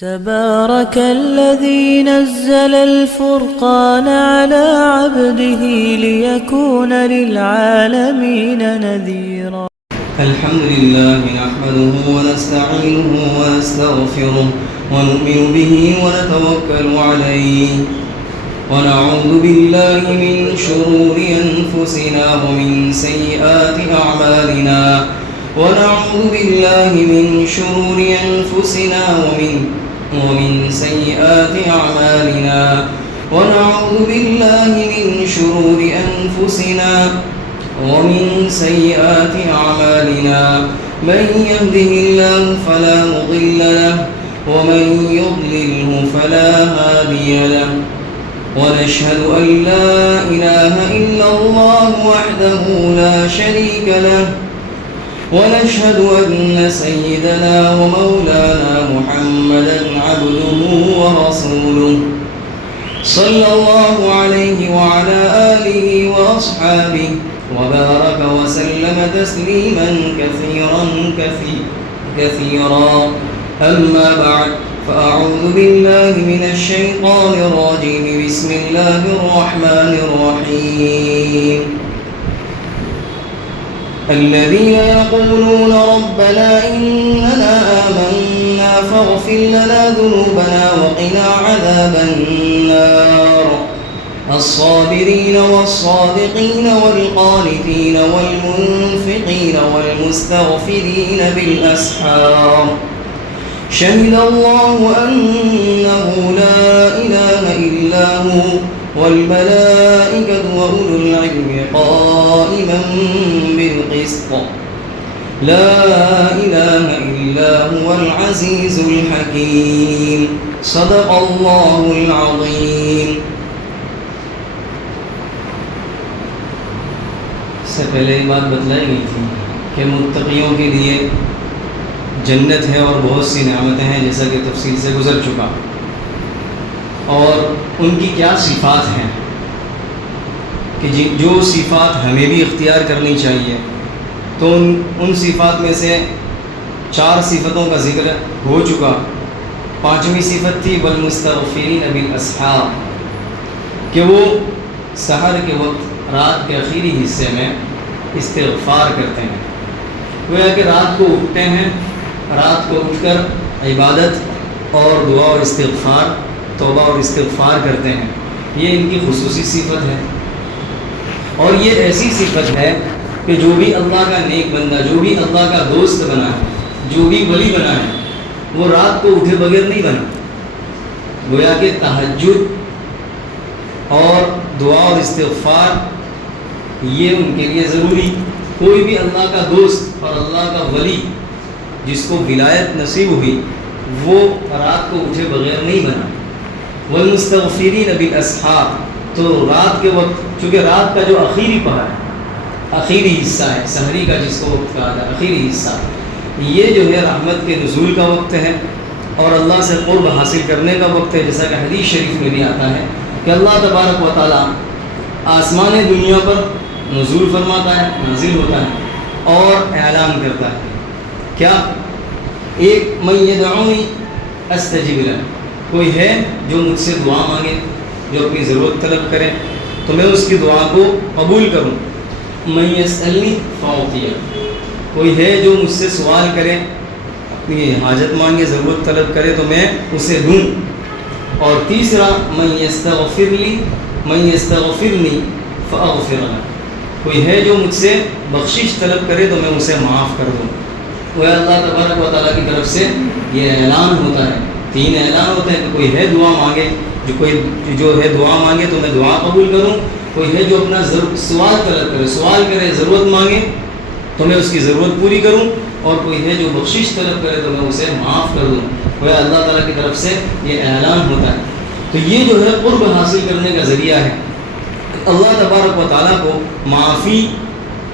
تبارك الذي نزل الفرقان على عبده ليكون للعالمين نذيرا. الحمد لله نحمده ونستعينه ونستغفره ونؤمن به ونتوكل عليه ونعوذ بالله من شرور أنفسنا ومن سيئات أعمالنا ونعوذ بالله من شرور أنفسنا ومن سيئات أعمالنا ونعوذ بالله من شرور أنفسنا ومن سيئات أعمالنا من يهده الله فلا مضل له ومن يضلله فلا هادي له ونشهد أن لا إله إلا الله وحده لا شريك له ونشهد أن سيدنا ومولانا محمدا عبده ورسوله صلى الله عليه وعلى آله وأصحابه وبارك وسلم تسليما كثيرا أما بعد فأعوذ بالله من الشيطان الرجيم بسم الله الرحمن الرحيم الذين يقولون ربنا إننا آمنا فاغفر لنا ذنوبنا وقنا عذاب النار الصابرين والصادقين والقانتين والمنفقين والمستغفرين بالأسحار شهد الله أنه لا إله إلا هو والملائكة وأولو العلم قائما بالقسط لا إله إلا هو العزيز الحكيم صدق الله العظيم. سے پہلے یہ بات بتلائی گئی تھی کہ متقیوں کے لیے جنت ہے اور بہت سی نعمتیں ہیں، جیسا کہ تفصیل سے گزر چکا، اور ان کی کیا صفات ہیں کہ جو صفات ہمیں بھی اختیار کرنی چاہیے. تو ان صفات میں سے 4 صفتوں کا ذکر ہو چکا. 5ویں صفت تھی والمستغفرین بالاسحار، کہ وہ سحر کے وقت رات کے آخری حصے میں استغفار کرتے ہیں. گویا کہ رات کو اٹھتے ہیں، رات کو اٹھ کر عبادت اور دعا اور استغفار، توبہ اور استغفار کرتے ہیں. یہ ان کی خصوصی صفت ہے. اور یہ ایسی صفت ہے کہ جو بھی اللہ کا نیک بندہ، جو بھی اللہ کا دوست بنا ہے، جو بھی ولی بنا ہے، وہ رات کو اٹھے بغیر نہیں بنا. گویا کہ تہجد اور دعا اور استغفار یہ ان کے لیے ضروری. کوئی بھی اللہ کا دوست اور اللہ کا ولی جس کو ولایت نصیب ہوئی، وہ رات کو اٹھے بغیر نہیں بنا. والمستغفرین بالاسحار، تو رات کے وقت، چونکہ رات کا جو آخری پہر ہے، آخری حصہ ہے سحری کا، جس کو وقت کہا جاتا ہے آخری حصہ، یہ جو ہے رحمت کے نزول کا وقت ہے اور اللہ سے قرب حاصل کرنے کا وقت ہے. جیسا کہ حدیث شریف میں بھی آتا ہے کہ اللہ تبارک و تعالیٰ آسمان دنیا پر نزول فرماتا ہے، نازل ہوتا ہے اور اعلان کرتا ہے کیا؟ ایک من یدعونی استجب لہ، کوئی ہے جو مجھ سے دعا مانگے، جو اپنی ضرورت طلب کرے تو میں اس کی دعا کو قبول کروں. من یسألنی فاعطیہ، کوئی ہے جو مجھ سے سوال کرے، اپنی حاجت مانگے، ضرورت طلب کرے تو میں اسے دوں. اور تیسرا من یستغفرنی فاغفر لہ، کوئی ہے جو مجھ سے بخشش طلب کرے تو میں اسے معاف کر دوں. وہ اللہ تبارک و تعالیٰ کی طرف سے یہ اعلان ہوتا ہے. 3 اعلان ہوتے ہیں کہ کوئی ہے دعا مانگے، جو ہے دعا مانگے تو میں دعا قبول کروں. کوئی ہے جو اپنا سوال طلب کرے، سوال کرے، ضرورت مانگے تو میں اس کی ضرورت پوری کروں. اور کوئی ہے جو بخشش طلب کرے تو میں اسے معاف کر دوں. وہ اللہ تعالیٰ کی طرف سے یہ اعلان ہوتا ہے. تو یہ جو ہے قرب حاصل کرنے کا ذریعہ ہے. اللہ تبارک و تعالیٰ کو معافی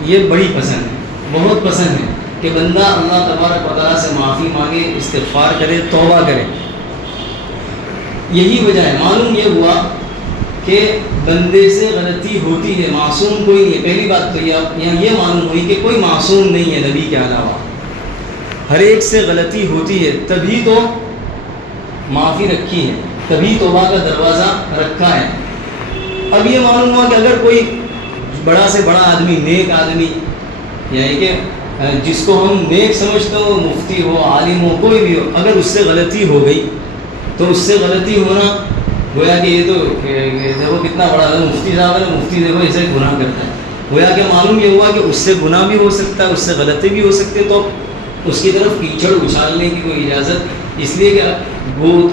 یہ بڑی پسند ہے، بہت پسند ہے کہ بندہ اللہ تبارک و تعالیٰ سے معافی مانگے، استغفار کرے، توبہ کرے. یہی وجہ ہے. معلوم یہ ہوا کہ بندے سے غلطی ہوتی ہے، معصوم کوئی نہیں ہے. پہلی بات تو یہاں یہ معلوم ہوئی کہ کوئی معصوم نہیں ہے نبی کے علاوہ. ہر ایک سے غلطی ہوتی ہے، تبھی تو معافی رکھی ہے، تبھی توبہ کا دروازہ رکھا ہے۔ اب یہ معلوم ہوا کہ اگر کوئی بڑا سے بڑا آدمی، نیک آدمی، یعنی کہ جس کو ہم نیک سمجھتے ہو، مفتی ہو، عالم ہو، کوئی بھی ہو، اگر اس سے غلطی ہو گئی تو اس سے غلطی ہونا گویا کہ یہ تو دیکھو کتنا بڑا ہے، مفتی صاحب ہے، مفتی دیکھو اسے گناہ کرتا ہے، گویا کہ معلوم یہ ہوا کہ اس سے گناہ بھی ہو سکتا ہے، اس سے غلطی بھی ہو سکتی ہے، تو اس کی طرف کیچڑ اچھالنے کی کوئی اجازت، اس لیے کہ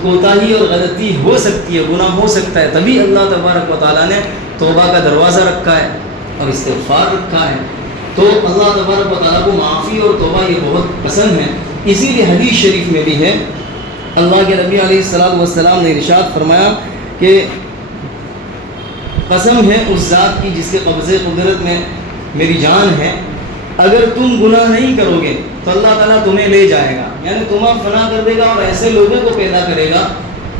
کوتاہی اور غلطی ہو سکتی ہے، گناہ ہو سکتا ہے، تبھی اللہ تبارک و تعالیٰ نے توبہ کا دروازہ رکھا ہے اور استغفار رکھا ہے۔ تو اللہ تبارک و تعالیٰ کو معافی اور توبہ یہ بہت پسند ہے، اسی لیے حدیث شریف میں بھی ہے، اللہ کے نبی علیہ السلام نے ارشاد فرمایا کہ قسم ہے اس ذات کی جس کے قبضے قدرت میں میری جان ہے، اگر تم گناہ نہیں کرو گے تو اللہ تعالیٰ تمہیں لے جائے گا، یعنی تمہیں فنا کر دے گا اور ایسے لوگوں کو پیدا کرے گا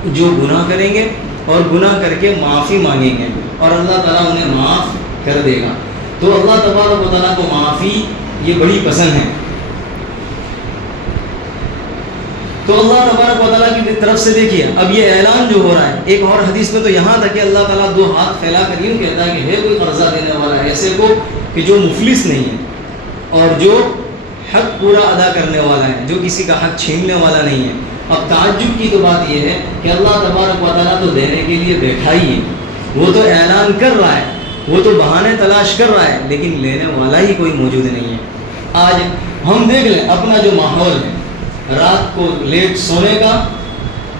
جو گناہ کریں گے اور گناہ کر کے معافی مانگیں گے اور اللہ تعالیٰ انہیں معاف کر دے گا۔ تو اللہ تبارک و تعالیٰ کو معافی یہ بڑی پسند ہے۔ تو اللہ تبارک و تعالیٰ کی طرف سے دیکھیے اب یہ اعلان جو ہو رہا ہے، ایک اور حدیث میں تو یہاں تک کہ اللہ تعالیٰ دو ہاتھ پھیلا کر یوں کہتا ہے کہ ہے کوئی قرضہ دینے والا ایسے کو کہ جو مفلس نہیں ہے اور جو حق پورا ادا کرنے والا ہے، جو کسی کا حق چھیننے والا نہیں ہے۔ اب تعجب کی تو بات یہ ہے کہ اللہ تبارک و تعالیٰ تو دینے کے لیے بیٹھا ہی ہے، وہ تو اعلان کر رہا ہے، وہ تو بہانے تلاش کر رہا ہے، لیکن لینے والا ہی کوئی موجود نہیں ہے۔ آج ہم دیکھ لیں اپنا جو ماحول ہے، رات کو لیٹ سونے کا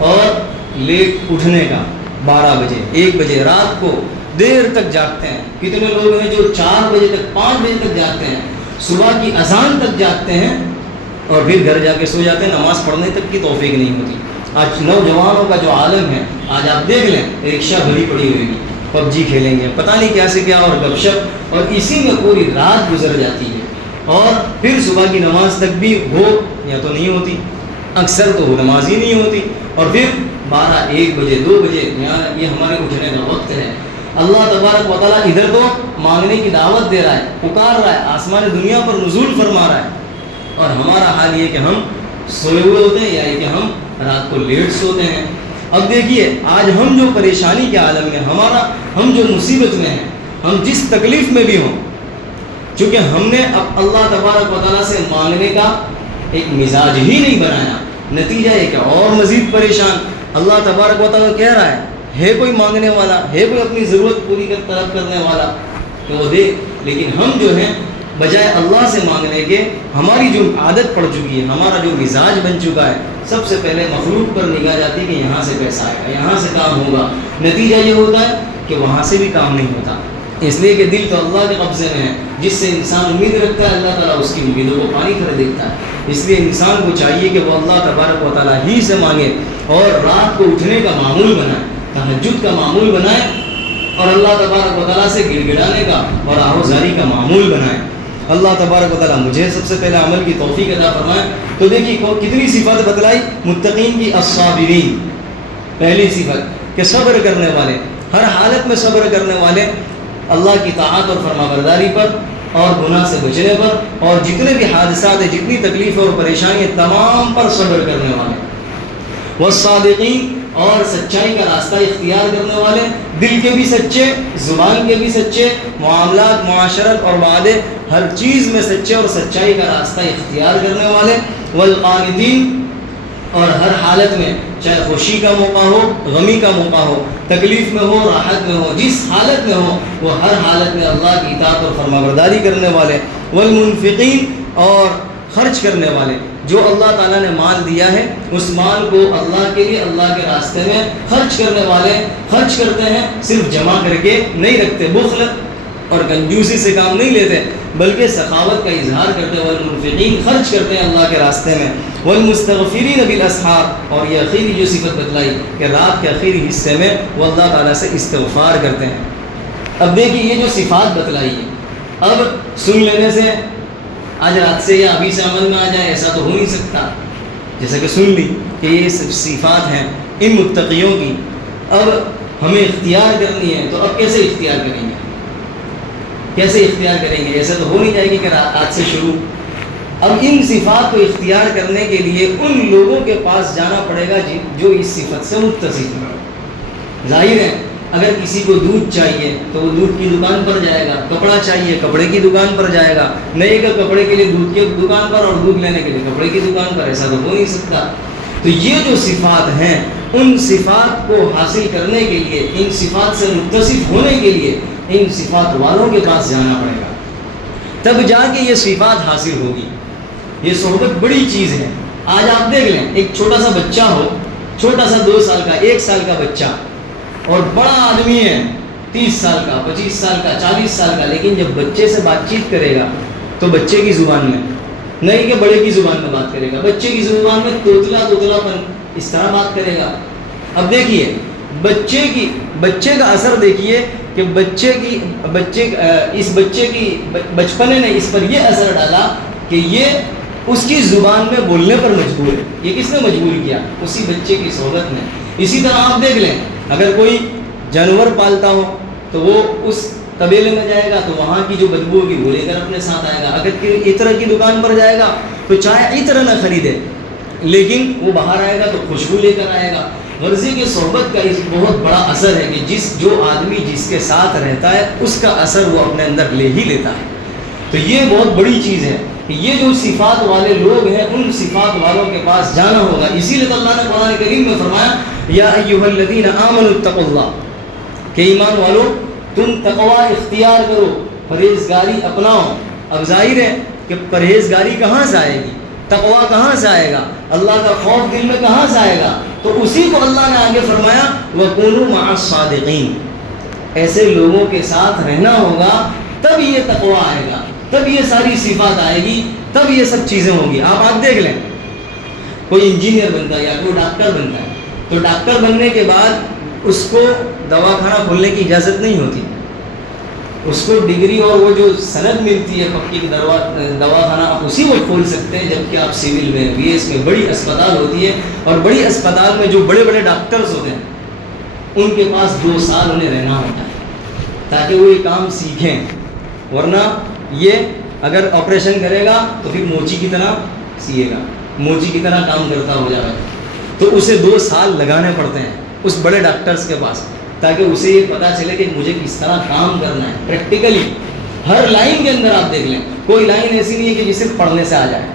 اور لیٹ اٹھنے کا، 12 بجے 1 بجے رات کو دیر تک جاگتے ہیں، کتنے لوگ ہیں جو 4 بجے تک 5 بجے تک جاگتے ہیں، صبح کی اذان تک جاگتے ہیں اور پھر گھر جا کے سو جاتے ہیں، نماز پڑھنے تک کی توفیق نہیں ہوتی۔ آج نوجوانوں کا جو عالم ہے، آج آپ دیکھ لیں رکشہ بھری پڑی ہوئی گی، پب جی کھیلیں گے، پتہ نہیں کیا سے کیا، اور گپ شپ، اور اسی میں پوری رات گزر جاتی ہے، اور پھر صبح کی نماز تک بھی ہو یا تو نہیں ہوتی، اکثر تو وہ نماز ہی نہیں ہوتی، اور پھر 12 1 بجے 2 بجے یہ ہمارے اٹھنے کا وقت ہے۔ اللہ تبارک و تعالیٰ ادھر تو مانگنے کی دعوت دے رہا ہے، پکار رہا ہے، آسمان دنیا پر نزول فرما رہا ہے، اور ہمارا حال یہ کہ ہم سوئے ہوئے ہوتے ہیں یا کہ ہم رات کو لیٹ سوتے ہیں۔ اب دیکھیے آج ہم جو پریشانی کے عالم میں، ہم جو مصیبت میں ہیں، ہم جس تکلیف میں بھی ہوں، چونکہ ہم نے اب اللہ تبارک و تعالیٰ سے مانگنے کا ایک مزاج ہی نہیں بنایا، نتیجہ ہے کہ اور مزید پریشان۔ اللہ تبارک و تعالیٰ کہہ رہا ہے کوئی مانگنے والا، ہے کوئی اپنی ضرورت پوری طلب کرنے والا تو وہ دے، لیکن ہم جو ہیں بجائے اللہ سے مانگنے کے، ہماری جو عادت پڑ چکی ہے، ہمارا جو مزاج بن چکا ہے، سب سے پہلے مخلوق پر نگاہ جاتی ہے کہ یہاں سے پیسہ آئے گا، یہاں سے کام ہوگا، نتیجہ یہ ہوتا ہے کہ وہاں سے بھی کام نہیں ہوتا، اس لیے کہ دل تو اللہ کے قبضے میں ہے، جس سے انسان امید رکھتا ہے اللہ تعالیٰ اس کی امیدوں کو پانی کر دیتا ہے۔ اس لیے انسان کو چاہیے کہ وہ اللہ تبارک و تعالیٰ ہی سے مانگے اور رات کو اٹھنے کا معمول بنائے، تہجد کا معمول بنائے، اور اللہ تبارک و تعالیٰ سے گڑ گڑانے کا اور آہوزاری کا معمول بنائے۔ اللہ تبارک و تعالیٰ مجھے سب سے پہلے عمل کی توفیق عطا فرمائے۔ تو دیکھیے کتنی صفات بتلائی متقین کی، الصابرین، پہلی صفت کہ صبر کرنے والے، ہر حالت میں صبر کرنے والے، اللہ کی طاعت اور فرما برداری پر اور گناہ سے بچنے پر، اور جتنے بھی حادثات ہیں، جتنی تکلیفیں اور پریشانیاں، تمام پر صبر کرنے والے، والصادقین، اور سچائی کا راستہ اختیار کرنے والے، دل کے بھی سچے، زبان کے بھی سچے، معاملات، معاشرت اور وعدے، ہر چیز میں سچے اور سچائی کا راستہ اختیار کرنے والے، والقانتین، اور ہر حالت میں، چاہے خوشی کا موقع ہو، غمی کا موقع ہو، تکلیف میں ہو، راحت میں ہو، جس حالت میں ہو، وہ ہر حالت میں اللہ کی اطاعت اور فرمانبرداری کرنے والے، والمنفقین، اور خرچ کرنے والے، جو اللہ تعالیٰ نے مال دیا ہے اس مال کو اللہ کے لیے، اللہ کے راستے میں خرچ کرنے والے، خرچ کرتے ہیں، صرف جمع کر کے نہیں رکھتے، بخل اور کنجوسی سے کام نہیں لیتے، بلکہ سخاوت کا اظہار کرتے، والمنفقین، خرچ کرتے ہیں اللہ کے راستے میں، والمستغفرین بالاسحار، اور یہ آخری جو صفت بتلائی کہ رات کے آخری حصے میں وہ اللہ تعالیٰ سے استغفار کرتے ہیں۔ اب دیکھیے یہ جو صفات بتلائی ہے، اب سن لینے سے آج رات سے یا ابھی سے عمل میں آ جائے ایسا تو ہو نہیں سکتا، جیسا کہ سن لی کہ یہ صفات ہیں ان متقیوں کی، اب ہمیں اختیار کرنی ہے، تو اب کیسے اختیار کریں گے؟ کیسے اختیار کریں گے؟ ایسا تو ہو نہیں جائے گی کہ آج سے شروع، اب ان صفات کو اختیار کرنے کے لیے ان لوگوں کے پاس جانا پڑے گا جو اس صفت سے متصف ہیں۔ ظاہر ہے اگر کسی کو دودھ چاہیے تو وہ دودھ کی دکان پر جائے گا، کپڑا چاہیے کپڑے کی دکان پر جائے گا، نہیں کہ کپڑے کے لیے دودھ کی دکان پر اور دودھ لینے کے لیے کپڑے کی دکان پر، ایسا تو ہو نہیں سکتا۔ تو یہ جو صفات ہیں ان صفات کو حاصل کرنے کے لیے، ان صفات سے متصف ہونے کے لیے ان صفات والوں کے پاس جانا پڑے گا، تب جا کے یہ صفات حاصل ہوگی۔ یہ صحبت بڑی چیز ہے۔ آج آپ دیکھ لیں ایک چھوٹا سا بچہ ہو، چھوٹا سا 2 سال کا 1 سال کا بچہ، اور بڑا آدمی ہے 30 سال کا 25 سال کا 40 سال کا، لیکن جب بچے سے بات چیت کرے گا تو بچے کی زبان میں، نہیں کہ بڑے کی زبان میں بات کرے گا، بچے کی زبان میں توتلا پن اس طرح بات کرے گا۔ اب دیکھیے بچے کا اثر دیکھیے کہ اس بچے کی بچپنے نے اس پر یہ اثر ڈالا کہ یہ اس کی زبان میں بولنے پر مجبور ہے۔ یہ کس نے مجبور کیا؟ اسی بچے کی صحبت نے۔ اسی طرح آپ دیکھ لیں اگر کوئی جانور پالتا ہو تو وہ اس قبیلے میں جائے گا تو وہاں کی جو بدبو ہوگی وہ لے کر اپنے ساتھ آئے گا۔ اگر عطر کی دکان پر جائے گا تو چاہے عطر نہ خریدے لیکن وہ باہر آئے گا تو خوشبو لے کر آئے گا۔ غرضی کی صحبت کا اس بہت بڑا اثر ہے کہ جو آدمی جس کے ساتھ رہتا ہے اس کا اثر وہ اپنے اندر لے ہی لیتا ہے۔ تو یہ بہت بڑی چیز ہے کہ یہ جو صفات والے لوگ ہیں ان صفات والوں کے پاس جانا ہوگا۔ اسی لیے اللہ نے قرآن کریم میں فرمایا یا ایھا الذین آمنوا اتقوا اللہ، کہ ایمان والو تم تقوی اختیار کرو، پرہیزگاری اپناؤ۔ اب ظاہر ہے کہ پرہیزگاری کہاں سے آئے گی، تقوی کہاں سے آئے گا، اللہ کا خوف دل میں کہاں سے آئے گا؟ تو اسی کو اللہ نے آگے فرمایا وَكُونُوا مَعَ الصَّادِقِينَ، ایسے لوگوں کے ساتھ رہنا ہوگا تب یہ تقوی آئے گا، تب یہ ساری صفات آئے گی، تب یہ سب چیزیں ہوں گی۔ آپ دیکھ لیں کوئی انجینئر بنتا ہے یا کوئی ڈاکٹر بنتا ہے تو ڈاکٹر بننے کے بعد اس کو دواخانہ کھولنے کی اجازت نہیں ہوتی، اس کو ڈگری اور وہ جو سند ملتی ہے پکی دواخانہ آپ اسی کو کھول سکتے ہیں، جبکہ آپ سول میں بی ایس میں بڑی اسپتال ہوتی ہے اور بڑی اسپتال میں جو بڑے بڑے ڈاکٹرز ہوتے ہیں ان کے پاس 2 سال انہیں رہنا ہوتا ہے تاکہ وہ یہ کام سیکھیں، ورنہ یہ اگر آپریشن کرے گا تو پھر موچی کی طرح سیے گا، موچی کی طرح کام کرتا ہو جائے گا۔ تو اسے 2 سال لگانے پڑتے ہیں اس بڑے ڈاکٹرز کے پاس تاکہ اسے یہ پتہ چلے کہ مجھے کس طرح کام کرنا ہے پریکٹیکلی۔ ہر لائن کے اندر آپ دیکھ لیں کوئی لائن ایسی نہیں ہے کہ جسے پڑھنے سے آ جائے،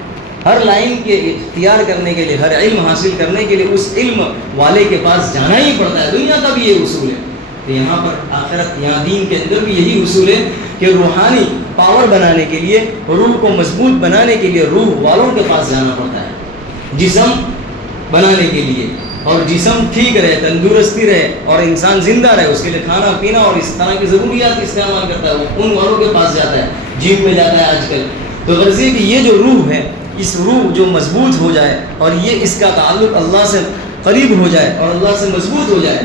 ہر لائن کے اختیار کرنے کے لیے، ہر علم حاصل کرنے کے لیے اس علم والے کے پاس جانا ہی پڑتا ہے۔ دنیا کا بھی یہ اصول ہے، تو یہاں پر آخرت یہاں دین کے اندر بھی یہی اصول ہے کہ روحانی پاور بنانے کے لیے، روح کو مضبوط بنانے کے لیے روح والوں کے پاس جانا پڑتا ہے، جسم بنانے کے لیے، اور جسم ٹھیک رہے، تندرستی رہے اور انسان زندہ رہے، اس کے لیے کھانا پینا اور اس طرح کی ضروریات استعمال کرتا ہے، وہ ان والوں کے پاس جاتا ہے، جم میں جاتا ہے آج کل۔ تو غرضی کہ یہ جو روح ہے، اس روح جو مضبوط ہو جائے اور یہ اس کا تعلق اللہ سے قریب ہو جائے اور اللہ سے مضبوط ہو جائے،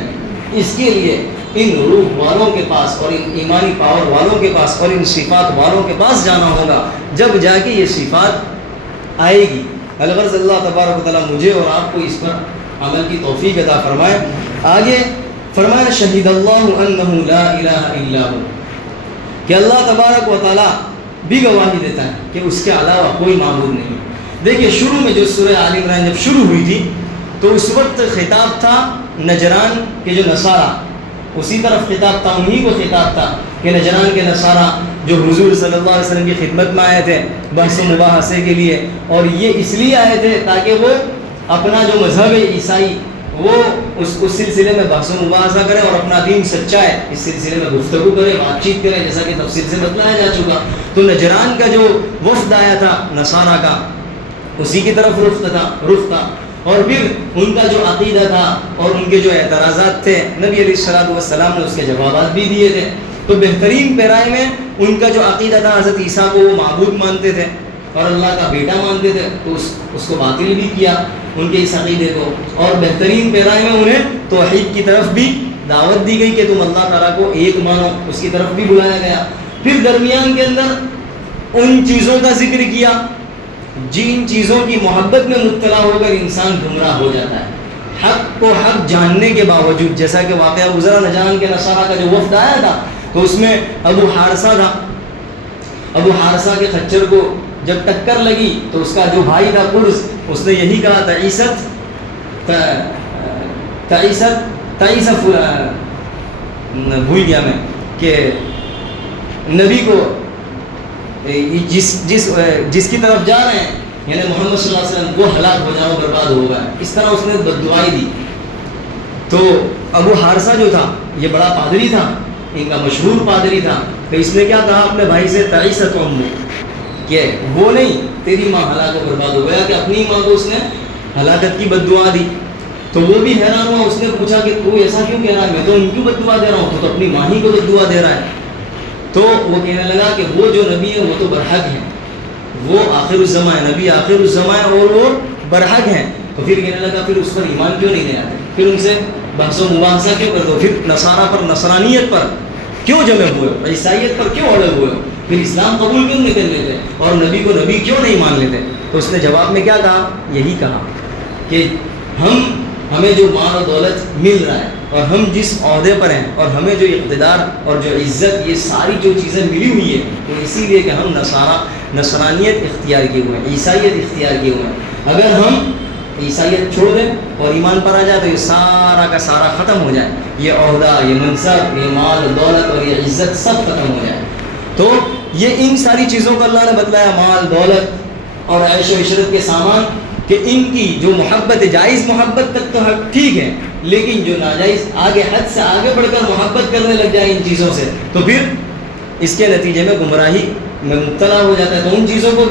اس کے لیے ان روح والوں کے پاس اور ان ایمانی پاور والوں کے پاس اور ان صفات والوں کے پاس جانا ہوگا، جب جا کے یہ صفات آئے گی۔ الغرض اللہ تبارک و تعالیٰ مجھے اور آپ کو اس پر عمل کی توفیق عطا فرمائے۔ آگے فرمایا شہید اللہ انہ لا الہ الا ہو، کہ اللہ تبارک و تعالیٰ بھی گواہی دیتا ہے کہ اس کے علاوہ کوئی معبود نہیں۔ دیکھیے شروع میں جو سورہ آل عمران جب شروع ہوئی تھی تو اس وقت خطاب تھا نجران کے جو نصارہ، اسی طرف خطاب تھا، انہی کو خطاب تھا کہ نجران کے نصارہ جو حضور صلی اللہ علیہ وسلم کی خدمت میں آئے تھے بحث و مباحثے کے لیے، اور یہ اس لیے آئے تھے تاکہ وہ اپنا جو مذہب ہے عیسائی وہ اس سلسلے میں بحث و مباحثہ کرے اور اپنا دین سچا ہے اس سلسلے میں گفتگو کرے، بات چیت کرے، جیسا کہ تفصیل سے بتلایا جا چکا۔ تو نجران کا جو وفد آیا تھا نصارہ کا، اسی کی طرف رخ تھا، اور پھر ان کا جو عقیدہ تھا اور ان کے جو اعتراضات تھے نبی علیہ الصلوۃ والسلام نے اس کے جوابات بھی دیے تھے۔ تو بہترین پیرائے میں ان کا جو عقیدہ تھا حضرت عیسیٰ کو وہ معبود مانتے تھے اور اللہ کا بیٹا مانتے تھے، تو اس کو باطل بھی کیا ان کے اس عقیدے کو، اور بہترین پیرائے میں انہیں توحید کی طرف بھی دعوت دی گئی کہ تم اللہ تعالیٰ کو ایک مانو، اس کی طرف بھی بلایا گیا۔ پھر درمیان کے اندر ان چیزوں کا ذکر کیا جن چیزوں کی محبت میں مبتلا ہو کر انسان گمراہ ہو جاتا ہے، حق کو حق جاننے کے باوجود، جیسا کہ واقعہ گزرا نجران کے نصارہ کا جو وفد آیا تھا تو اس میں ابو حارثہ تھا۔ ابو حارثہ کے خچر کو جب ٹکر لگی تو اس کا جو بھائی تھا قرز، اس نے یہی کہا تعیست بھول گیا میں کہ نبی کو جس کی طرف جا رہے ہیں یعنی محمد صلی اللہ علیہ وسلم وہ ہلاک ہو جاؤ، برباد ہوگا، اس طرح اس نے بد دعائی دی. تو ابو حارثہ جو تھا یہ بڑا پادری تھا، ان کا مشہور پادری تھا، تو اس نے کیا کہا اپنے بھائی سے تعیست کہ وہ نہیں، تیری ماں ہلاک و برباد ہو گیا، کہ اپنی ماں کو اس نے ہلاکت کی بد دعا دی. تو وہ بھی حیران ہوا، اس نے پوچھا کہ تو ایسا کیوں کہہ رہا ہے، میں تو ان کیوں بد دعا دے رہا ہوں، تو اپنی ماں ہی کو بد دعا دے رہا ہے. تو وہ کہنے لگا کہ وہ جو نبی ہے وہ تو برحق ہیں، وہ آخر الزماں ہے، نبی آخر الزماں ہے اور وہ برحق ہیں. تو پھر کہنے لگا پھر اس پر ایمان کیوں نہیں لے آتے، پھر ان سے بحث و مباحثہ کیوں کر دو، پھر نصارہ پر نصرانیت پر کیوں جمع ہوئے، عیسائیت پر کیوں اڑے ہوئے، پھر اسلام قبول کیوں نہیں کر لیتے اور نبی کو نبی کیوں نہیں مان لیتے. تو اس نے جواب میں کیا کہا، یہی کہا کہ ہمیں جو مال و دولت مل رہا ہے اور ہم جس عہدے پر ہیں اور ہمیں جو اقتدار اور جو عزت، یہ ساری جو چیزیں ملی ہوئی ہے وہ اسی لیے کہ ہم نصرانیت اختیار کیے ہوئے ہیں، عیسائیت اختیار کیے ہوئے ہیں. اگر ہم عیسائیت چھوڑ دیں اور ایمان پر آ جائے تو یہ سارا کا سارا ختم ہو جائے، یہ عہدہ، یہ منصب، یہ مال و دولت اور یہ عزت سب ختم ہو جائے. تو یہ ان ساری چیزوں کو اللہ نے بتلایا، مال، دولت اور عیش و عشرت کے سامان، کہ ان کی جو محبت ہے، جائز محبت تک تو ٹھیک ہے، لیکن جو ناجائز آگے حد سے آگے بڑھ کر محبت کرنے لگ جائے ان چیزوں سے تو پھر اس کے نتیجے میں گمراہی میں مبتلا ہو جاتا ہے. تو ان چیزوں کو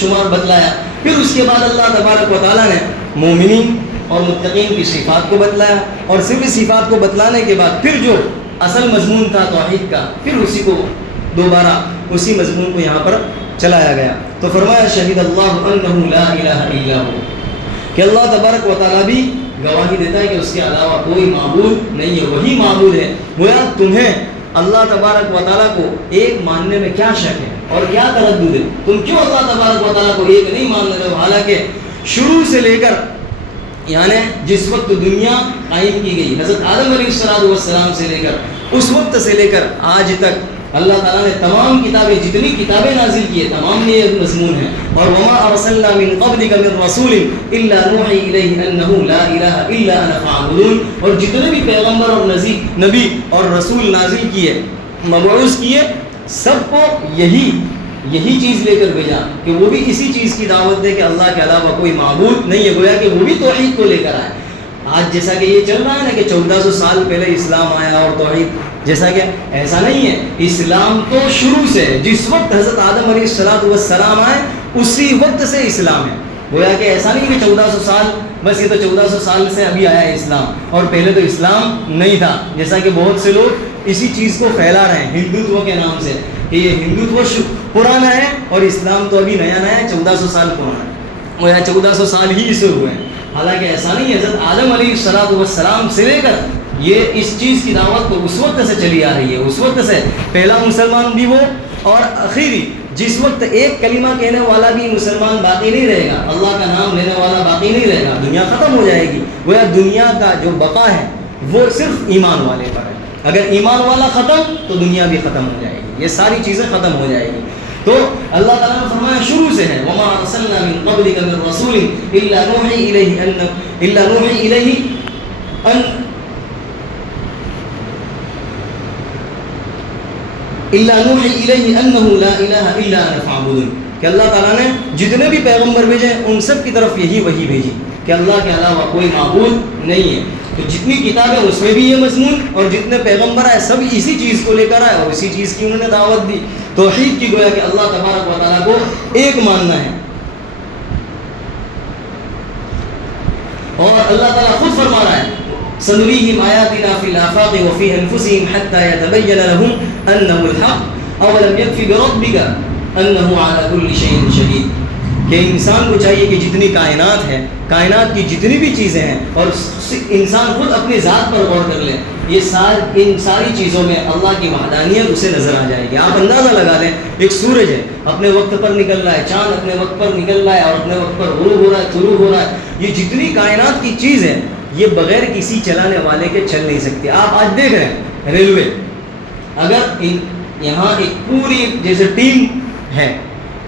شمار بتلایا. پھر اس کے بعد اللہ تبارک و تعالیٰ نے مومنین اور متقین کی صفات کو بتلایا، اور صرف صفات کو بتلانے کے بعد پھر جو اصل مضمون تھا توحید کا، پھر اسی کو دوبارہ اسی مضمون کو یہاں پر چلایا گیا. تو فرمایا شہید اللہ انہ لا الہ الا ہو، کہ اللہ تبارک و تعالیٰ بھی گواہی دیتا ہے کہ اس کے علاوہ کوئی معبود نہیں ہے، وہی معبود ہے. گویا تمہیں اللہ تبارک و تعالیٰ کو ایک ماننے میں کیا شک ہے اور کیا تردد ہے، تم کیوں اللہ تبارک و تعالیٰ کو ایک نہیں مان رہے ہو، حالانکہ شروع سے لے کر یعنی جس وقت دنیا قائم کی گئی حضرت آدم علیہ السلام سے لے کر اس وقت سے لے کر آج تک اللہ تعالیٰ نے تمام کتابیں، جتنی کتابیں نازل کی ہے تمام میں یہ مضمون ہے. اور وما ارسلنا من قبلک من رسول الا نوحی الیہ انہ لا الہ الا انا فاعبدون، اور جتنے بھی پیغمبر اور نبی اور رسول نازل کیے، مبعوث کیے، سب کو یہی چیز لے کر بھیجا کہ وہ بھی اسی چیز کی دعوت دے کہ اللہ کے علاوہ کوئی معبود نہیں ہے. گویا کہ وہ بھی توحید کو لے کر آئے. آج جیسا کہ یہ چل رہا ہے نا کہ 1400 سال پہلے اسلام آیا اور توحید، جیسا کہ ایسا نہیں ہے. اسلام تو شروع سے، جس وقت حضرت آدم علیہ السلام آئے اسی وقت سے اسلام ہے. گویا کہ ایسا نہیں کہ 1400 سال بس یہ تو 1400 سال سے ابھی آیا ہے اسلام، اور پہلے تو اسلام نہیں تھا، جیسا کہ بہت سے لوگ اسی چیز کو پھیلا رہے ہیں ہندوتو کے نام سے کہ یہ ہندوتو پرانا ہے اور اسلام تو ابھی نیا ہے، 1400 سال پرانا ہے، وہ 1400 سال ہی سے ہوئے ہیں. حالانکہ ایسا نہیں ہے. حضرت آدم علیہ السلام سے لے کر یہ اس چیز کی دعوت تو اس وقت سے چلی آ رہی ہے، اس وقت سے پہلا مسلمان بھی وہ اور اخیری، جس وقت ایک کلمہ کہنے والا بھی مسلمان باقی نہیں رہے گا، اللہ کا نام لینے والا باقی نہیں رہے گا، دنیا ختم ہو جائے گی. گویا دنیا کا جو بقا ہے وہ صرف ایمان والے پر ہے. اگر ایمان والا ختم تو دنیا بھی ختم ہو جائے گی، یہ ساری چیزیں ختم ہو جائے گی. تو اللہ تعالیٰ نے فرمایا شروع سے ہے وما ارسلنا من قبلک من رسول الا نوحی الیہ انہ لا الہ الا انا فاعبدون، کہ اللہ تعالیٰ نے جتنے بھی پیغمبر بھیجے ان سب کی طرف یہی وحی بھیجی کہ اللہ کے علاوہ کوئی معبود نہیں ہے. تو جتنی کتابیں اس میں بھی یہ مضمون اور جتنے پیغمبر آئے سب اسی چیز کو لے کر آئے اور اسی چیز کی انہوں نے دعوت دی، توحید کی. گویا کہ اللہ تبارک و تعالیٰ کو ایک ماننا ہے. اور اللہ تعالیٰ خود فرما رہا ہے سنریہم آیاتنا فی الآفاق وفی انفسہم حتی یتبین لہم انہ الحق اولم یکفی بربک انہ علی کل شیء شہید، کہ انسان کو چاہیے کہ جتنی کائنات ہے، کائنات کی جتنی بھی چیزیں ہیں، اور انسان خود اپنی ذات پر غور کر لے، یہ ان ساری چیزوں میں اللہ کی وحدانیت اسے نظر آ جائے گی. آپ اندازہ لگا لیں، ایک سورج ہے اپنے وقت پر نکل رہا ہے، چاند اپنے وقت پر نکل رہا ہے اور اپنے وقت پر غروب ہو رہا ہے، طلوع ہو رہا ہے. یہ جتنی کائنات کی چیز ہے یہ بغیر کسی چلانے والے کے چل نہیں سکتی. آپ آج دیکھ رہے ہیں ریلوے، اگر یہاں ایک پوری جیسے ٹیم ہے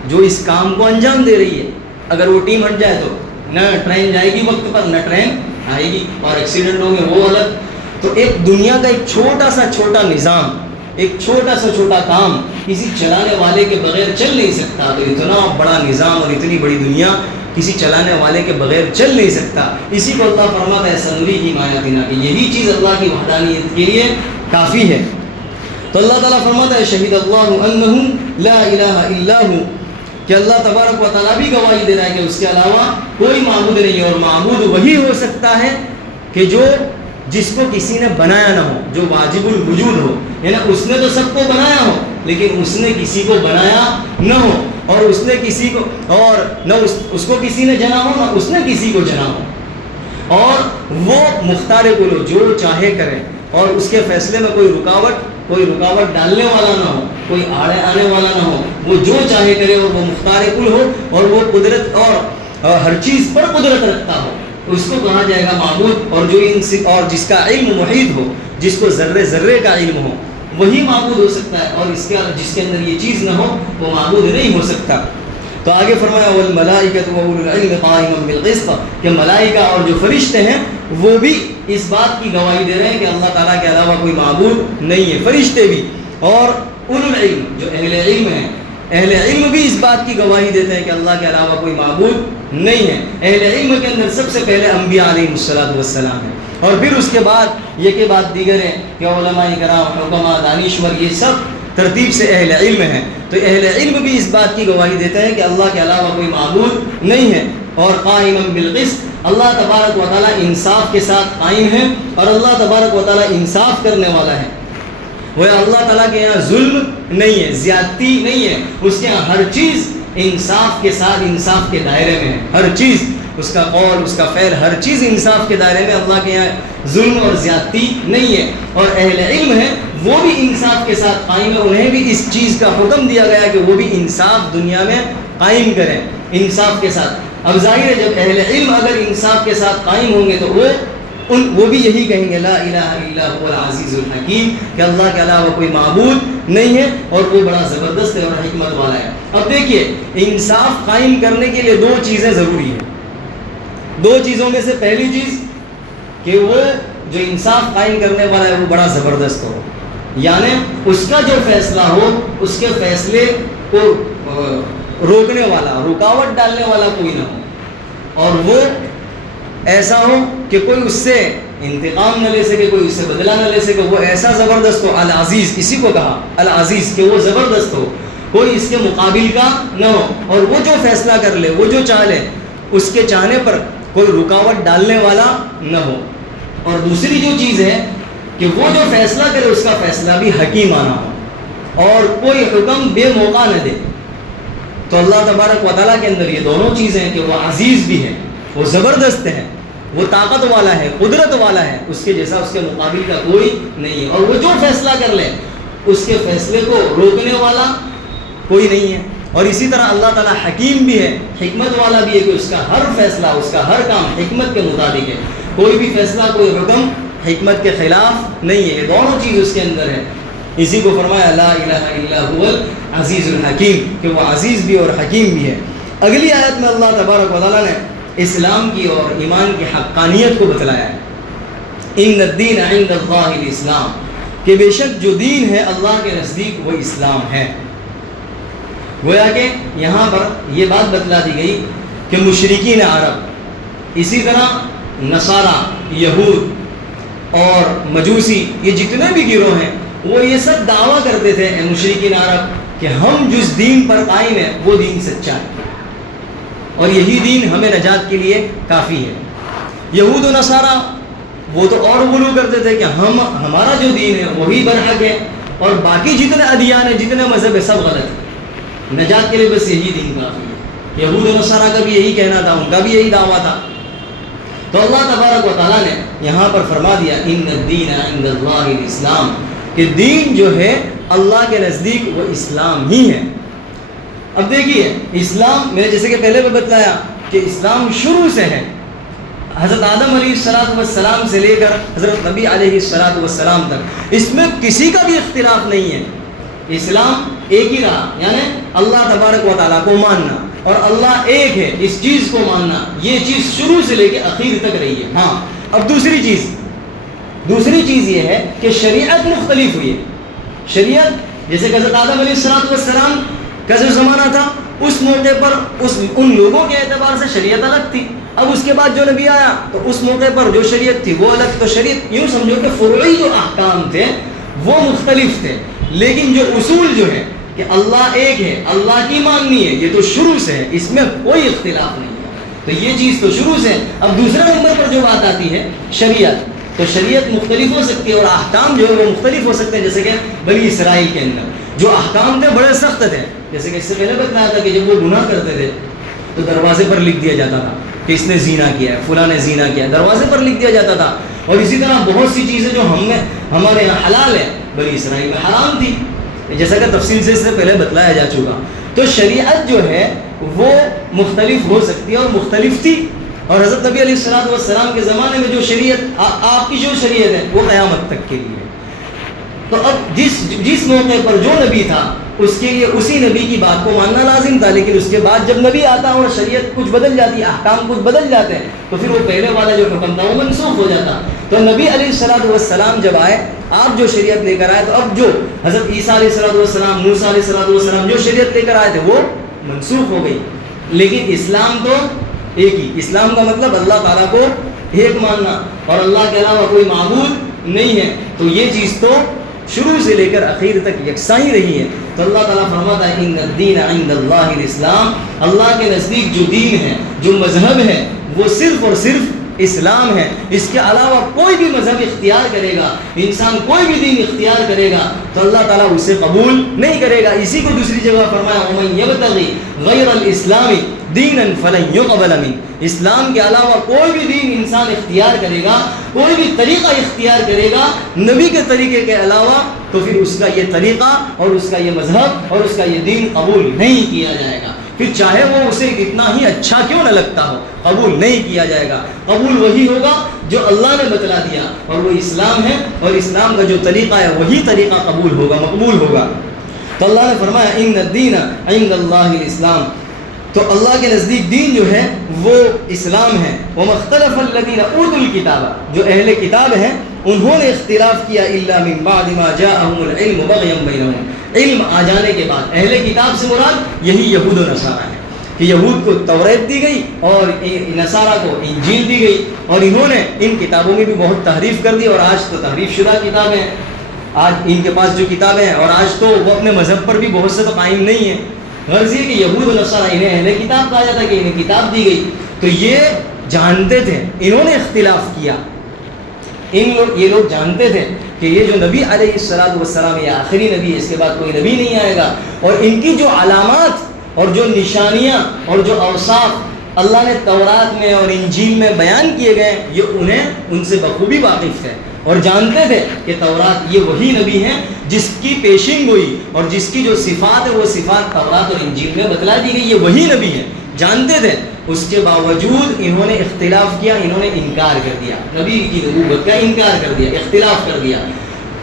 جو اس کام کو انجام دے رہی ہے. اگر وہ ٹیم ہٹ جائے تو نہ ٹرین جائے گی وقت پر، نہ ٹرین آئے گی، اور ایکسیڈنٹ ہوں گے وہ الگ. تو ایک دنیا کا ایک چھوٹا نظام، ایک چھوٹا کام کسی چلانے والے کے بغیر چل نہیں سکتا. تو اتنا بڑا نظام اور اتنی بڑی دنیا کسی چلانے والے کے بغیر چل نہیں سکتا. اسی کو اللہ فرماتا ہے سنریہم آیاتنا، کہ یہی چیز اللہ کی وحدانیت کے لیے کافی ہے. تو اللہ تعالیٰ فرماتا ہے شہید اللہ انہ لا الہ الا ہو، کہ اللہ تبارک و تعالیٰ بھی گواہی دے رہا ہے کہ اس کے علاوہ کوئی معبود نہیں ہے، اور معبود وہی ہو سکتا ہے کہ جس کو کسی نے بنایا نہ ہو، جو واجب الوجود ہو. یعنی اس نے تو سب کو بنایا ہو لیکن اس نے کسی کو بنایا نہ ہو، اور اس نے کسی کو، اور نہ اس کو کسی نے جنا ہو، نہ اس نے کسی کو جنا ہو. اور وہ مختار کل ہو، جو چاہے کرے، اور اس کے فیصلے میں کوئی رکاوٹ ڈالنے والا نہ ہو، کوئی آڑے آنے والا نہ ہو. وہ جو چاہے کرے، اور وہ مختار کل ہو، اور وہ قدرت اور ہر چیز پر قدرت رکھتا ہو، اس کو کہا جائے گا معبود. اور جس کا علم محیط ہو، جس کو ذرے کا علم ہو، وہی معبود ہو سکتا ہے. اور جس کے اندر یہ چیز نہ ہو وہ معبود نہیں ہو سکتا. تو آگے فرمایا والملائکۃ واولو العلم قائما بالقسط، کہ ملائکہ اور جو فرشتے ہیں وہ بھی اس بات کی گواہی دے رہے ہیں کہ اللہ تعالیٰ کے علاوہ کوئی معبود نہیں ہے. فرشتے بھی، اور اولو العلم جو اہل علم ہیں، اہل علم بھی اس بات کی گواہی دیتے ہیں کہ اللہ کے علاوہ کوئی معبود نہیں ہے. اہل علم کے اندر سب سے پہلے انبیاء علیہ السلام ہیں، اور پھر اس کے بعد یہ کے بعد دیگر ہیں کہ علماء کرام، حکماء، دانشور، یہ سب ترتیب سے اہل علم ہیں. تو اہل علم بھی اس بات کی گواہی دیتے ہیں کہ اللہ کے علاوہ کوئی معبود نہیں ہے. اور قائما بالقسط، اللہ تبارک و تعالیٰ انصاف کے ساتھ قائم ہے، اور اللہ تبارک و تعالیٰ انصاف کرنے والا ہے. وہ اللہ تعالیٰ کے یہاں ظلم نہیں ہے، زیادتی نہیں ہے. اس کے یہاں ہر چیز انصاف کے ساتھ، انصاف کے دائرے میں ہے. ہر چیز، اس کا قول، اس کا فعل، ہر چیز انصاف کے دائرے میں. اللہ کے یہاں ظلم اور زیادتی نہیں ہے. اور اہل علم ہے وہ بھی انصاف کے ساتھ قائم ہے. انہیں بھی اس چیز کا حکم دیا گیا کہ وہ بھی انصاف دنیا میں قائم کریں، انصاف کے ساتھ. اب ظاہر ہے جب اہل علم اگر انصاف کے ساتھ قائم ہوں گے تو وہ بھی یہی کہیں گے لا الہ الا هو العزیز الحکیم، کہ اللہ کے علاوہ کوئی معبود نہیں ہے اور وہ بڑا زبردست ہے اور حکمت والا ہے. اب دیکھیے، انصاف قائم کرنے کے لیے دو چیزیں ضروری ہیں. دو چیزوں میں سے پہلی چیز کہ وہ جو انصاف قائم کرنے والا ہے وہ بڑا زبردست ہو، یعنی اس کا جو فیصلہ ہو، اس کے فیصلے کو روکنے والا، رکاوٹ ڈالنے والا کوئی نہ ہو. اور وہ ایسا ہو کہ کوئی اس سے انتقام نہ لے سکے، کوئی اس سے بدلہ نہ لے سکے. وہ ایسا زبردست ہو، العزیز، اسی کو کہا العزیز، کہ وہ زبردست ہو، کوئی اس کے مقابل کا نہ ہو. اور وہ جو فیصلہ کر لے، وہ جو چاہ لے، اس کے چاہنے پر کوئی رکاوٹ ڈالنے والا نہ ہو. اور دوسری جو چیز ہے کہ وہ جو فیصلہ کرے اس کا فیصلہ بھی حکیمانہ ہو، اور کوئی حکم بے موقع نہ دے. تو اللہ تبارک و تعالیٰ کے اندر یہ دونوں چیزیں ہیں کہ وہ عزیز بھی ہے، وہ زبردست ہے، وہ طاقت والا ہے، قدرت والا ہے. اس کے جیسا، اس کے مقابل کا کوئی نہیں ہے. اور وہ جو فیصلہ کر لے اس کے فیصلے کو روکنے والا کوئی نہیں ہے. اور اسی طرح اللہ تعالیٰ حکیم بھی ہے، حکمت والا بھی ہے، کہ اس کا ہر فیصلہ، اس کا ہر کام حکمت کے مطابق ہے. کوئی بھی فیصلہ، کوئی حکم حکمت کے خلاف نہیں ہے. یہ دونوں چیز اس کے اندر ہے. اسی کو فرمایا لا الہ الا هو العزیز الحکیم، کہ وہ عزیز بھی اور حکیم بھی ہے. اگلی آیت میں اللہ تبارک و تعالیٰ نے اسلام کی اور ایمان کی حقانیت کو بتلایا ہے. ان الدین عند اللہ الاسلام، کہ بے شک جو دین ہے اللہ کے نزدیک وہ اسلام ہے. گویا کہ یہاں پر یہ بات بتلا دی گئی کہ مشرکین عرب، اسی طرح نصارہ، یہود اور مجوسی، یہ جتنے بھی گروہ ہیں، وہ یہ سب دعویٰ کرتے تھے مشرکین عرب کہ ہم جس دین پر قائم ہیں وہ دین سچا ہے، اور یہی دین ہمیں نجات کے لیے کافی ہے. یہود و نصارہ وہ تو اور غلو کرتے تھے کہ ہمارا جو دین ہے وہی برحق ہے، اور باقی جتنے ادیان ہیں، جتنے مذہب ہیں، سب غلط ہیں، نجات کے لیے بس یہی دین کافی ہے. یہود و نصارہ کا بھی یہی کہنا تھا، ان کا بھی یہی دعویٰ تھا. تو اللہ تبارک و تعالیٰ نے یہاں پر فرما دیا ان الدین عند اللہ الاسلام، کہ دین جو ہے اللہ کے نزدیک وہ اسلام ہی ہے. اب دیکھیے، اسلام میں نے جیسے کہ پہلے بھی بتلایا کہ اسلام شروع سے ہے. حضرت آدم علیہ السلام سے لے کر حضرت نبی علیہ السلام تک، اس میں کسی کا بھی اختلاف نہیں ہے. اسلام ایک ہی رہا، یعنی اللہ تبارک و تعالیٰ کو ماننا اور اللہ ایک ہے اس چیز کو ماننا، یہ چیز شروع سے لے کے اخیر تک رہی ہے۔ ہاں اب دوسری چیز یہ ہے کہ شریعت مختلف ہوئی ہے۔ شریعت جیسے کہ حضرت آدم علیہ السلام کا جو زمانہ تھا اس موقع پر ان لوگوں کے اعتبار سے شریعت الگ تھی، اب اس کے بعد جو نبی آیا تو اس موقع پر جو شریعت تھی وہ الگ، تو شریعت یوں سمجھو کہ فروعی جو احکام تھے وہ مختلف تھے، لیکن جو اصول جو ہے کہ اللہ ایک ہے، اللہ کی ماننی ہے، یہ تو شروع سے ہے، اس میں کوئی اختلاف نہیں ہے، تو یہ چیز تو شروع سے ہے۔ اب دوسرے نمبر پر جو بات آتی ہے شریعت، تو شریعت مختلف ہو سکتی ہے اور احکام جو ہے وہ مختلف ہو سکتے ہیں، جیسے کہ بنی اسرائیل کے اندر جو احکام تھے بڑے سخت تھے، جیسے کہ اس سے پہلے بتایا تھا کہ جب وہ گناہ کرتے تھے تو دروازے پر لکھ دیا جاتا تھا کہ اس نے زنا کیا ہے، فلاں نے زنا کیا ہے، دروازے پر لکھ دیا جاتا تھا۔ اور اسی طرح بہت سی چیزیں جو ہمارے یہاں حلال ہے بنی اسرائیل میں حرام تھی، جیسا کہ تفصیل سے اس سے پہلے بتلایا جا چکا۔ تو شریعت جو ہے وہ مختلف ہو سکتی ہے اور مختلف تھی، اور حضرت نبی علیہ السلام کے زمانے میں جو شریعت آپ کی جو شریعت ہے وہ قیامت تک کے لیے ہے۔ تو اب جس موقع پر جو نبی تھا اس کے لیے اسی نبی کی بات کو ماننا لازم تھا، لیکن اس کے بعد جب نبی آتا اور شریعت کچھ بدل جاتی ہے، احکام کچھ بدل جاتے ہیں، تو پھر وہ پہلے والا جو حکم تھا وہ منسوخ ہو جاتا۔ تو نبی علیہ السلام جب آئے، آپ جو شریعت لے کر آئے، تو اب جو حضرت عیسیٰ علیہ السلام، موسیٰ علیہ السلام جو شریعت لے کر آئے تھے وہ منسوخ ہو گئی، لیکن اسلام تو ایک ہی۔ اسلام کا مطلب اللہ تعالیٰ کو ایک ماننا اور اللہ کے علاوہ کوئی معبود نہیں ہے، تو یہ چیز تو شروع سے لے کر اخیر تک یکساں ہی رہی ہے۔ تو اللہ تعالیٰ فرماتا ہے ان الدین عند اللہ الاسلام، اللہ کے نزدیک جو دین ہے، جو مذہب ہے، وہ صرف اور صرف اسلام ہے۔ اس کے علاوہ کوئی بھی مذہب اختیار کرے گا، انسان کوئی بھی دین اختیار کرے گا تو اللہ تعالیٰ اسے قبول نہیں کرے گا۔ اسی کو دوسری جگہ فرمایا وَمَن يَبْتَغِ غَيْرَ الْإِسْلَامِ دِينًا فَلَن يُقْبَلَ مِنْهُ، اسلام کے علاوہ کوئی بھی دین انسان اختیار کرے گا، کوئی بھی طریقہ اختیار کرے گا نبی کے طریقے کے علاوہ، تو پھر اس کا یہ طریقہ اور اس کا یہ مذہب اور اس کا یہ دین قبول نہیں کیا جائے گا، پھر چاہے وہ اسے کتنا ہی اچھا کیوں نہ لگتا ہو، قبول نہیں کیا جائے گا۔ قبول وہی ہوگا جو اللہ نے بتلا دیا، اور وہ اسلام ہے، اور اسلام کا جو طریقہ ہے وہی طریقہ قبول ہوگا، مقبول ہوگا۔ تو اللہ نے فرمایا ان الدین عند اللہ الاسلام، تو اللہ کے نزدیک دین جو ہے وہ اسلام ہے۔ وَمَخْتَلَفَ الَّذِينَ أُوتُوا الْكِتَابَ، جو اہل کتاب ہیں انہوں نے اختلاف کیا إِلَّا مِن بَعْدِ مَا جَاءَهُمُ الْعِلْمُ بَغْيًا بَيْنَهُمْ، علم آ جانے کے بعد۔ اہل کتاب سے مراد یہی یہود و نصارہ ہے کہ یہود کو توریت دی گئی اور نصارہ کو انجیل دی گئی، اور انہوں نے ان کتابوں میں بھی بہت تحریف کر دی، اور آج تو تحریف شدہ کتابیں ہیں، آج ان کے پاس جو کتابیں ہیں، اور آج تو وہ اپنے مذہب پر بھی بہت سے تو قائم نہیں ہیں۔ غرض یہ کہ یہود و نصارہ انہیں اہل کتاب کہا جاتا ہے کہ انہیں کتاب دی گئی، تو یہ جانتے تھے، انہوں نے اختلاف کیا، یہ لوگ جانتے تھے کہ یہ جو نبی علیہ السلام یہ آخری نبی ہے، اس کے بعد کوئی نبی نہیں آئے گا، اور ان کی جو علامات اور جو نشانیاں اور جو اوصاف اللہ نے تورات میں اور انجیل میں بیان کیے گئے، یہ انہیں ان سے بخوبی واقف تھے اور جانتے تھے کہ تورات یہ وہی نبی ہیں جس کی پیشین گوئی اور جس کی جو صفات ہے وہ صفات تورات اور انجیل میں بتلا دی گئی، یہ وہی نبی ہے، جانتے تھے۔ اس کے باوجود انہوں نے اختلاف کیا، انہوں نے انکار کر دیا، نبی کی نبوت کا انکار کر دیا، اختلاف کر دیا۔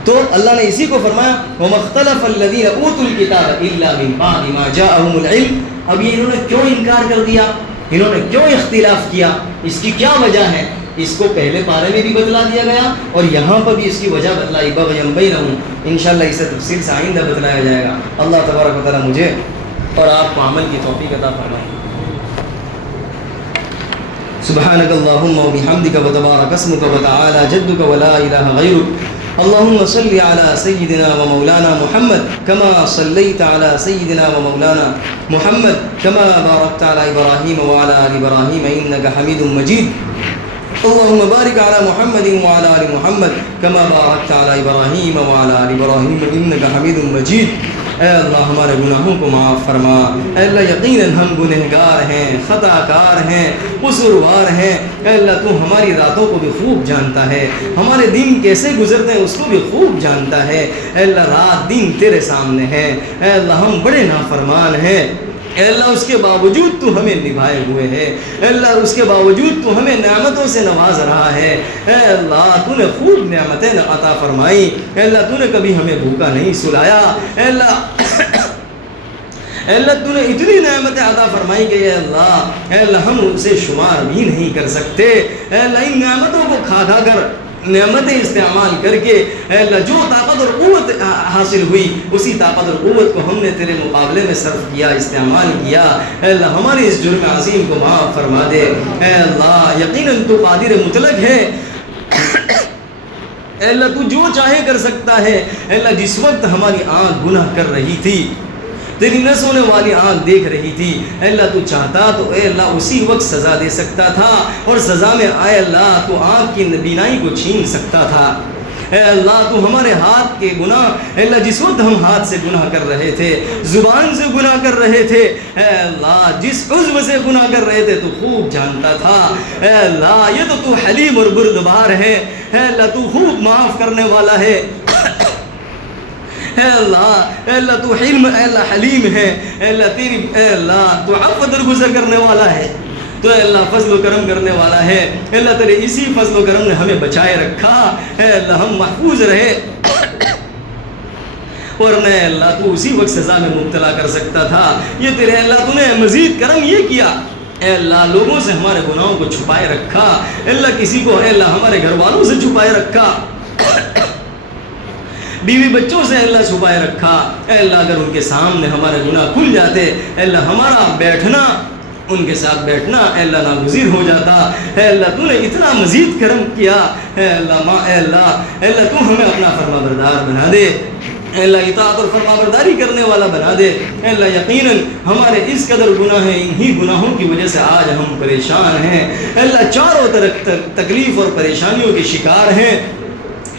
تو اللہ نے اسی کو فرمایا وَمَا اخْتَلَفَ الَّذِينَ أُوتُوا الْكِتَابَ إِلَّا مِن بَعْدِ مَا جَاءَهُمُ الْعِلْمُ۔ اب یہ انہوں نے کیوں انکار کر دیا، انہوں نے کیوں اختلاف کیا، اس کی کیا وجہ ہے، اس کو پہلے پارے میں بھی بتلا دیا گیا اور یہاں پر بھی اس کی وجہ بتلائی بغیم بینہم۔ انشاءاللہ اسے تفصیل سے آئندہ بتلایا جائے گا۔ اللہ تبارک و تعالی مجھے اور آپ کو عمل کی توفیق عطا فرمائے۔ سبحانک اللہم و بحمدک و تبارک اسمک و تعالی جدک و لا الہ غیرک۔ اللهم صل على سيدنا ومولانا محمد كما صليت على سيدنا ومولانا محمد كما باركت على إبراهيم وعلى آل إبراهيم إنك حميد مجيد اللهم بارك على محمد وعلى آل محمد كما باركت على إبراهيم وعلى آل إبراهيم إنك حميد مجيد۔ اے اللہ ہمارے گناہوں کو معاف فرما، اے اللہ یقیناً ہم گنہگار ہیں، خطا کار ہیں، قصوروار ہیں، اے اللہ تو ہماری راتوں کو بھی خوب جانتا ہے، ہمارے دن کیسے گزرتے ہیں اس کو بھی خوب جانتا ہے، اے اللہ رات دن تیرے سامنے ہے، اے اللہ ہم بڑے نافرمان ہیں، اے اللہ اس کے باوجود تو ہمیں نبھائے ہوئے ہے، اے اللہ اس کے باوجود تو ہمیں نعمتوں سے نواز رہا ہے، اے اللہ تو نے خوب نعمتیں عطا فرمائی، اے اللہ تو نے کبھی ہمیں بھوکا نہیں سلایا، اے اللہ اللہ تو نے اتنی نعمتیں عطا فرمائی کہ اے اللہ ہم اسے شمار بھی نہیں کر سکتے. اے اللہ ان نعمتوں کو کھا کھا کر نعمتیں استعمال کر کے اے اللہ جو طاقت اور قوت حاصل ہوئی اسی طاقت اور قوت کو ہم نے تیرے مقابلے میں صرف کیا, استعمال کیا. اے اللہ ہمارے اس جرم عظیم کو معاف فرما دے. اے اللہ یقیناً تو قادر مطلق ہے. اے اللہ تو جو چاہے کر سکتا ہے. اے اللہ جس وقت ہماری آنکھ گناہ کر رہی تھی, تیری نہ سونے والی آنکھ دیکھ رہی تھی, اے اللہ تو چاہتا تو اے اللہ اسی وقت سزا دے سکتا تھا, اور سزا میں اے اللہ تو آنکھ کی بینائی کو چھین سکتا تھا. اے اللہ تو ہمارے ہاتھ کے گناہ, اے اللہ جس وقت ہم ہاتھ سے گناہ کر رہے تھے, زبان سے گناہ کر رہے تھے, اے اللہ جس عضو سے گناہ کر رہے تھے تو خوب جانتا تھا. اے اللہ یہ تو حلیم اور بردبار ہے. اے اللہ تو خوب معاف کرنے والا ہے. اے اللہ تو حلم, اے اللہ حلیم ہے. اے اللہ تیری اے اللہ تو عفو درگزر کرنے والا ہے. تو اے اللہ فضل و کرم کرنے والا ہے. اے اللہ تیرے اسی فضل و کرم نے ہمیں بچائے رکھا. اے اللہ ہم محفوظ رہے, ورنہ اے اللہ تو اسی وقت سزا میں مبتلا کر سکتا تھا. یہ تیرے اللہ تو نے مزید کرم یہ کیا, اے اللہ لوگوں سے ہمارے گناہوں کو چھپائے رکھا. اے اللہ کسی کو اے اللہ ہمارے گھر والوں سے چھپائے رکھا, بیوی بچوں سے اللہ چھپائے رکھا. اے اللہ اگر ان کے سامنے ہمارے گناہ کھل جاتے, اے اللہ ہمارا بیٹھنا, ان کے ساتھ بیٹھنا اے اللہ ناگزیر ہو جاتا. اے اللہ تو نے اتنا مزید کرم کیا. اے اللہ اے اللہ تو ہمیں اپنا فرما بردار بنا دے. اے اللہ اطاعت اور فرما برداری کرنے والا بنا دے. اے اللہ یقیناً ہمارے اس قدر گناہ ہیں, انہی گناہوں کی وجہ سے آج ہم پریشان ہیں. اے اللہ چاروں طرف تکلیف اور پریشانیوں کے شکار ہیں.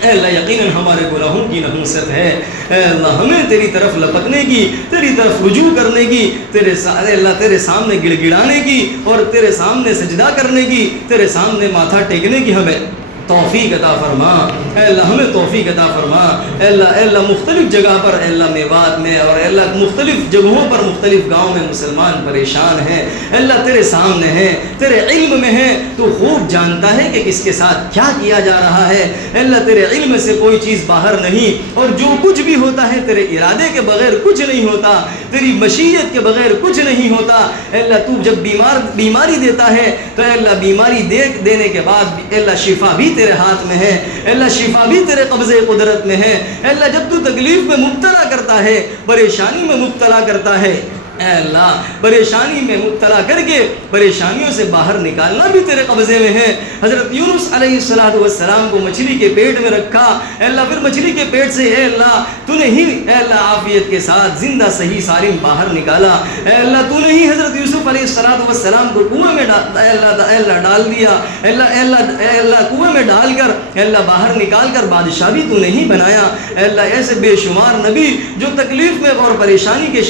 اے اللہ یقیناً ہمارے گناہوں کی نحوست ہے. اے اللہ ہمیں تیری طرف لپکنے کی, تیری طرف رجوع کرنے کی, اے اللہ تیرے سامنے گڑ گڑانے کی اور تیرے سامنے سجدہ کرنے کی, تیرے سامنے ماتھا ٹیکنے کی ہمیں توفیق عطا فرما. اے اللہ ہمیں توفیق عطا فرما. اے اللہ مختلف جگہ پر اے اللہ میوات میں اور اے اللہ مختلف جگہوں پر مختلف گاؤں میں مسلمان پریشان ہیں. اے اللہ تیرے سامنے ہیں, تیرے علم میں ہیں, تو خوب جانتا ہے کہ کس کے ساتھ کیا کیا جا رہا ہے. اے اللہ تیرے علم سے کوئی چیز باہر نہیں, اور جو کچھ بھی ہوتا ہے تیرے ارادے کے بغیر کچھ نہیں ہوتا, تیری مشیت کے بغیر کچھ نہیں ہوتا. اے اللہ تو جب بیماری دیتا ہے تو اے اللہ بیماری دینے کے بعد اے اللہ شفا بھی تیرے ہاتھ میں ہے. اے اللہ شفا بھی تیرے قبضے قدرت میں ہے. اے اللہ جب تو تکلیف میں مبتلا کرتا ہے, پریشانی میں مبتلا کرتا ہے, اے اللہ پریشانی میں مبتلا کر کے پریشانیوں سے باہر نکالنا بھی تیرے قبضے میں ہے. حضرت یونس علیہ السلام کو مچھلی کے پیٹ میں رکھا. اے اللہ پھر مچھلی کے پیٹ سے اے اللہ تو نے ہی اے اللہ عافیت کے ساتھ زندہ صحیح سالم باہر نکالا. اے اللہ تو نے ہی حضرت یوسف علیہ السلام کو کنویں میں ڈال دیا. اے اللہ کنویں میں ڈال کر اے اللہ باہر نکال کر بادشاہ بھی تو نے ہی بنایا. اے اللہ ایسے بے شمار نبی جو تکلیف میں اور پریشانی کے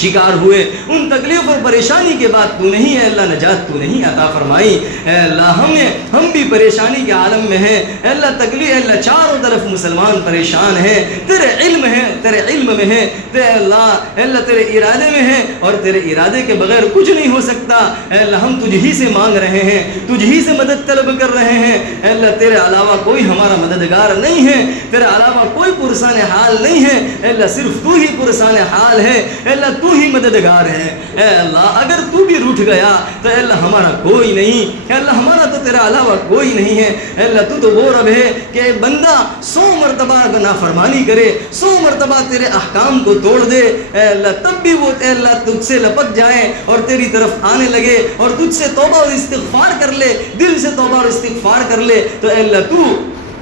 شکار ہوئے, ان تکلیف اور پریشانی کے بعد تو نہیں ہے اللہ نجات تو نہیں عطا فرمائی. اے اللہ ہم بھی پریشانی کے عالم میں ہیں. اے اللہ تکلیف اے اللہ چاروں طرف مسلمان پریشان ہیں. تیرے علم ہے, تیرے علم میں ہے, اے اللہ تیرے ارادے میں ہے, اور تیرے ارادے کے بغیر کچھ نہیں ہو سکتا. اے اللہ ہم تجھ ہی سے مانگ رہے ہیں, تجھ ہی سے مدد طلب کر رہے ہیں. اے اللہ تیرے علاوہ کوئی ہمارا مددگار نہیں ہے, تیرے علاوہ کوئی پرسان حال نہیں ہے. اے اللہ صرف تو ہی پرسان حال ہے. اے اللہ تو ہی مددگار ہے. اے اللہ اگر تو بھی روٹھ گیا تو اے اللہ ہمارا کوئی نہیں. اے اللہ ہمارا تو تیرا علاوہ کوئی نہیں ہے. اے اللہ تو وہ رب ہے کہ بندہ 100 مرتبہ نافرمانی کرے, 100 مرتبہ تیرے احکام کو توڑ دے, اے اللہ تب بھی وہ اے اللہ تجھ سے لپک جائے اور تیری طرف آنے لگے اور تجھ سے توبہ اور استغفار کر لے, دل سے توبہ اور استغفار کر لے, تو اے اللہ تو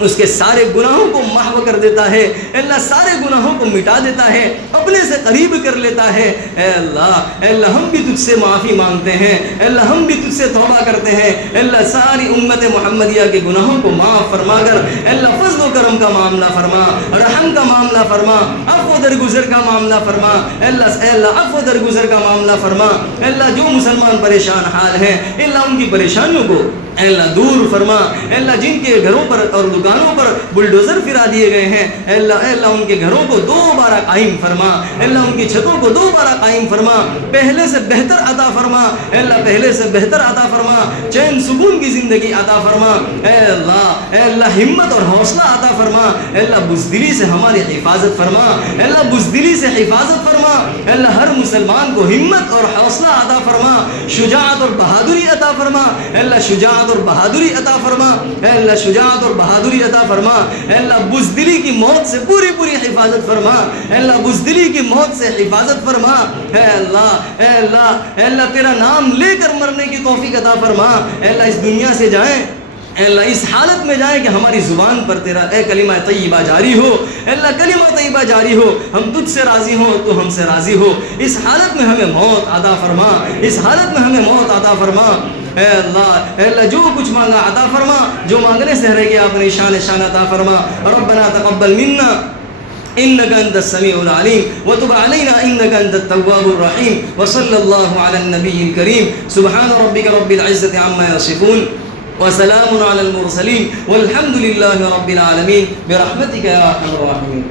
اس کے سارے گناہوں کو محو کر دیتا ہے. اللہ سارے گناہوں کو مٹا دیتا ہے, اپنے سے قریب کر لیتا ہے. اے اللہ ہم بھی تجھ سے معافی مانگتے ہیں. اے اللہ ہم بھی تجھ سے توبہ کرتے ہیں. اے اللہ ساری امت محمدیہ کے گناہوں کو معاف فرما کر اے اللہ فضل و کرم کا معاملہ فرما, رحم کا معاملہ فرما, عفو درگزر کا معاملہ فرما. اے اللہ عفو درگزر کا معاملہ فرما. اے اللہ جو مسلمان پریشان حال ہیں اے اللہ ان کی پریشانیوں کو اے اللہ دور فرما، اے اللہ جن کے گھروں پر اور دکانوں پر بلڈوزر پھرا دیے گئے ہیں، اے اللہ ان کے گھروں کو دوبارہ قائم فرما، اے اللہ ان کی چھتوں کو دوبارہ قائم فرما، پہلے سے بہتر عطا فرما، اے اللہ پہلے سے بہتر عطا فرما، چین سکون کی زندگی عطا فرما، اے اللہ ہمت اور حوصلہ عطا فرما، اے اللہ بزدلی سے ہماری حفاظت فرما، اے اللہ بزدلی سے حفاظت فرما، اے اللہ ہر مسلمان کو ہمت اور حوصلہ عطا فرما، شجاعت اور بہادری عطا فرما، اے اللہ شجاعت اور بہادری عطا فرما، اے اللہ شجاعت اور بہادری عطا فرما، اے اللہ بزدلی کی موت سے پوری پوری حفاظت فرما، اے اللہ بزدلی کی موت سے حفاظت فرما، اے اللہ اے اللہ اے اللہ تیرا نام لے کر مرنے کی توفیق عطا فرما، اے اللہ اس دنیا سے جائیں اے اللہ اس حالت میں جائیں کہ ہماری زبان پر تیرا اے کلمہ طیبہ جاری ہو، اے اللہ کلمہ طیبہ جاری ہو، ہم تجھ سے راضی ہوں تو ہم سے راضی ہو، اس حالت میں ہمیں موت عطا فرما، اس حالت میں ہمیں موت عطا فرما، اے اللہ جو کچھ مانگا عطا فرما، جو مانگنے سے رہ گیا اپنی شان عطا فرما، ربنا تقبل منا إنك أنت السميع العليم وتب علينا إنك أنت التواب الرحيم وصلى الله على النبي الكريم سبحان ربك رب العزة عما يصفون وسلام على المرسلين والحمد لله رب العالمين برحمتك يا أرحم الراحمين.